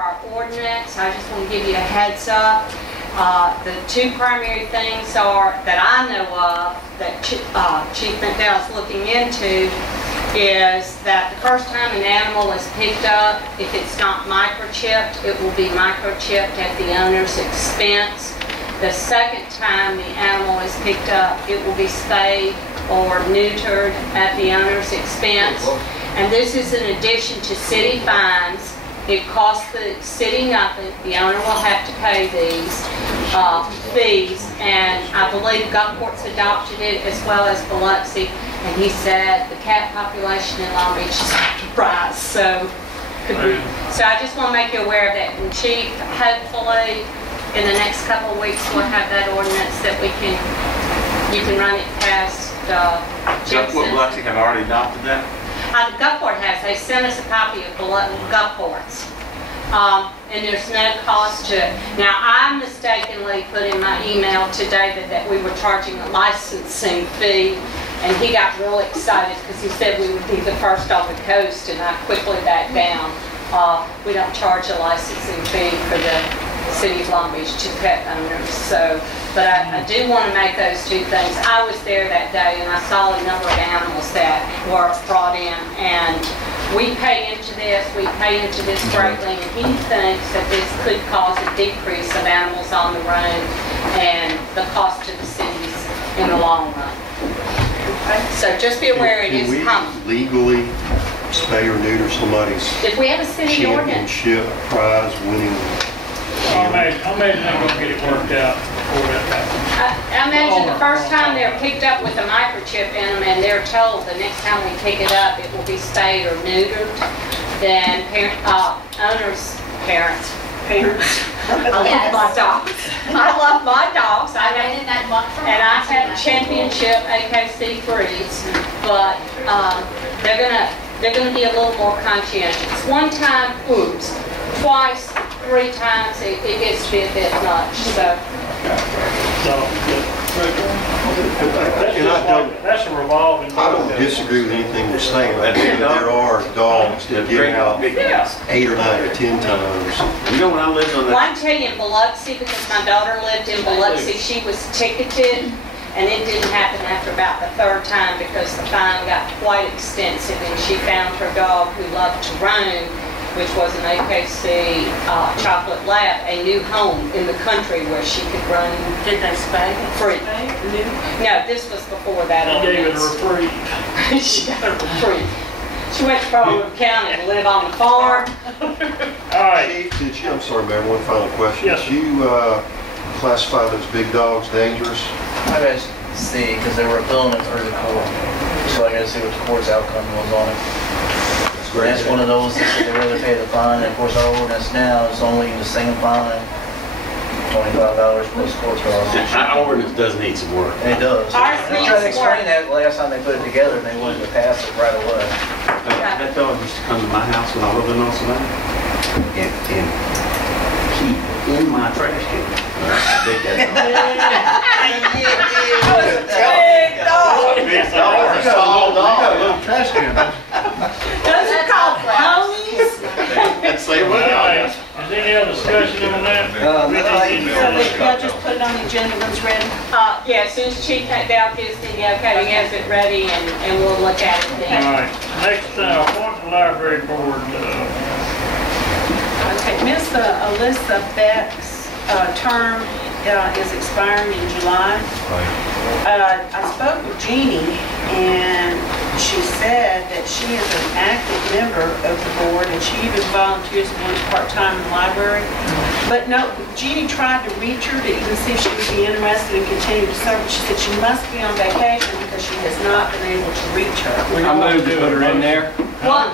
Our ordinance, I just want to give you a heads up. The two primary things are that I know of that Chief McDowell's looking into is that the first time an animal is picked up, if it's not microchipped, it will be microchipped at the owner's expense. The second time the animal is picked up, it will be spayed or neutered at the owner's expense. And this is in addition to city fines. It costs the city nothing. The owner will have to pay these fees. And I believe Gulfport's adopted it as well as Biloxi. And he said the cat population in Long Beach is going to rise. So I just want to make you aware of that. And Chief, hopefully in the next couple of weeks we'll have that ordinance that you can run it past Gulfport, Biloxi have already adopted that? Gulfport has. They sent us a copy of Gulfport's. And there's no cost to it. Now, I mistakenly put in my email to David that we were charging a licensing fee, and he got real excited because he said we would be the first on the coast, and I quickly backed down. We don't charge a licensing fee for the City of Long Beach to pet owners. So, but I do want to make those two things. I was there that day and I saw a number of animals that were brought in, and we pay into this greatly, and he thinks that this could cause a decrease of animals on the road and the cost to the cities in the long run. Okay? So just be aware it is coming. Legally spay or neuter somebody's if we have a city ordinance, championship prize winning. I imagine they're going to get it worked out before that happens. I imagine the first time they're picked up with a microchip in them and they're told the next time we pick it up it will be spayed or neutered, then owners' parents. I love my dogs. I love my dogs. And I have championship AKC breeds, but they're gonna be a little more conscientious. One time, oops. Twice, 3 times, it gets to be a bit much. That's a revolving. I don't disagree with anything you're saying. I think there are dogs that get out 8 or 9 or 10 times. You know when I lived on that. Well, I can tell you in Biloxi, because my daughter lived in Biloxi, she was ticketed, and it didn't happen after about the 3rd time because the fine got quite extensive, and she found her dog who loved to roam, which was an AKC chocolate lab, a new home in the country where she could run. Did they spay? Free. No, this was before that. They gave it a reprieve. She got a reprieve. She went to Pearl County to live on the farm. All right. Chief, I'm sorry, Mayor, one final question. Yes, Did you classify those big dogs dangerous? I gotta see, because they were appealing it through the court. So I gotta see what the court's outcome was on it. That's one of those that said they'd rather pay the fine. And of course, our ordinance now is only the same fine, $25 plus court costs. Our ordinance does need some work. It does. Ours They tried to explain that last time they put it together, and they wanted to pass it right away. That dog used to come to my house when I lived in North Savannah and keep in my trash can. I think that's Big dog. big dog. You got a little trash can. Those are called ponies. That's the All right. Is there any other discussion on that? Y'all just put it on the agenda when it's ready? Yeah, as soon as Chief McDowell gives me the okay, he has it ready, and we'll look at it All then. right. Next, appoint the library board. Okay, Miss Alyssa Beck's term is expiring in July. I spoke with Jeannie, and she said that she is an active member of the board, and she even volunteers once part-time in the library. But no, Jeannie tried to reach her to even see if she would be interested in continuing to serve. She said she must be on vacation because she has not been able to reach her. I moved to put her in there. Well,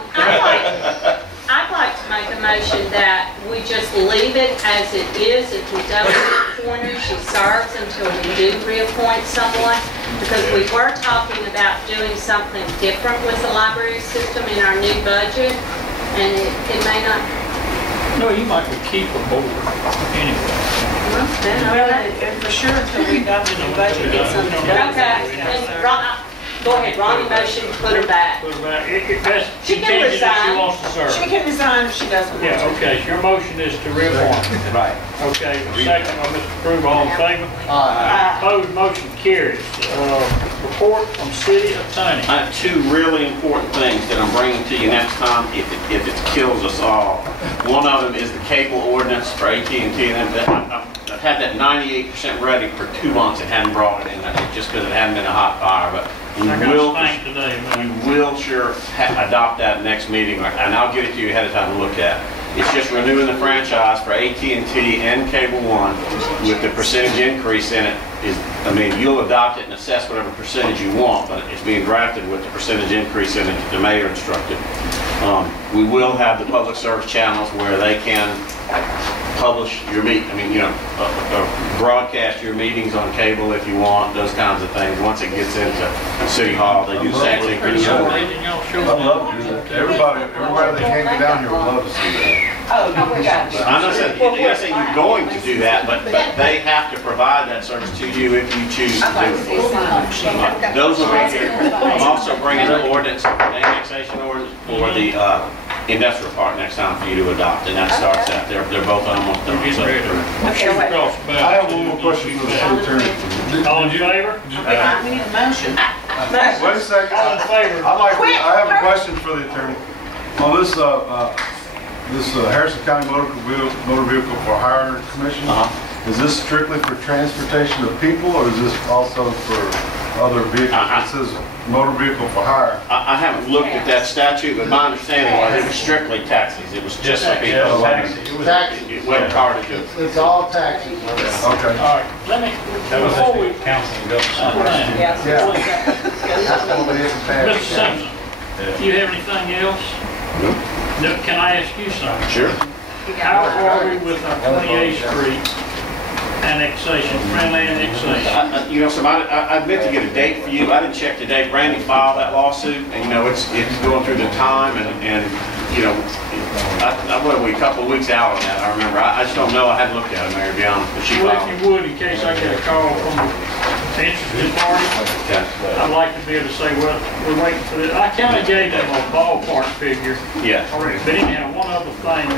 I'd like to make a motion that we just leave it as it is. If we don't reappoint her, she serves until we do reappoint someone. Because we were talking about doing something different with the library system in our new budget, and it may not. No, you might keep a board anyway. Well, for sure until we got the new budget, get something done. Okay. Go ahead, Ronnie motion, put her back. Put her back. If that's She can contingent that she resign. wants to serve. She can resign if she doesn't want to. Yeah, okay, so your motion is to reappoint. Right. Okay, second by Mr. Prue, all in favor? Uh, Opposed, motion carries. Report from city attorney. I have two really important things that I'm bringing to you next time if it kills us all. One of them is the cable ordinance for AT&T. I've had that 98% ready for 2 months and hadn't brought it in, just because it hadn't been a hot fire, but we I got will, spanked today, man. we will sure adopt that next meeting, and I'll get it to you ahead of time to look at. It's just renewing the franchise for AT&T and Cable One with the percentage increase in it. I mean, you'll adopt it and assess whatever percentage you want, but it's being drafted with the percentage increase in it that the mayor instructed. We will have the public service channels where they can publish your broadcast your meetings on cable if you want, those kinds of things. Once it gets into City Hall, they do the same thing for the show. I'd love to do that. Everybody that can't get down here would love to see that. Oh, we got you. I'm not saying you're going to do that, but they have to provide that service to you if you choose to do it. Those will be here. I'm also bringing the ordinance, the annexation ordinance for the industrial park next time for you to adopt, and that starts out. They're both almost done. So- I have one more question for the city attorney. All in favor? We need a motion. Wait a second. All in favor? I have a question for the attorney. On this, Harrison County Motor Vehicle for Hire Commission, is this strictly for transportation of people, or is this also for other vehicles? It says motor vehicle for hire. I haven't looked at that statute, but my understanding was it was strictly taxis. It was just for people. It wasn't carded. It's all taxes. Okay. All right, let me, before we, Yeah. That's what it is in Mr. Paris. Simpson, do you have anything else? No, can I ask you something? Sure. How are we with our 28th Street annexation, friendly annexation? Somebody, I meant to get a date for you. I didn't check the date. Brandy filed that lawsuit, and, it's going through the time, and I'm a couple of weeks out on that, I remember. I just don't know. I hadn't looked at it, Mary, to be honest, but she Well, filed if it. you would, in case I get a call from the interested party, Okay. I'd like to be able to say, well, we're waiting for this. I kind of gave them a ballpark figure Yeah. already. But anyhow, one other thing,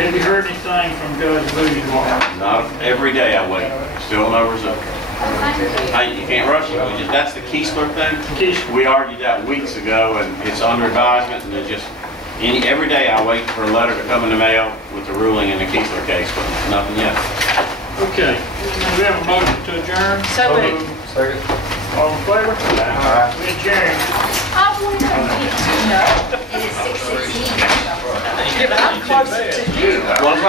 have you heard anything from Judge Booty tomorrow? Not every day I wait. Still no result. You can't rush it. That's the Keesler thing. Keesler. We argued that weeks ago, and it's under advisement, and every day I wait for a letter to come in the mail with the ruling in the Keesler case, but nothing yet. Okay, we have a motion to adjourn. So moved. Second. All in favor? Aye. We adjourn. It is 6:16. I'm closer to you. Well,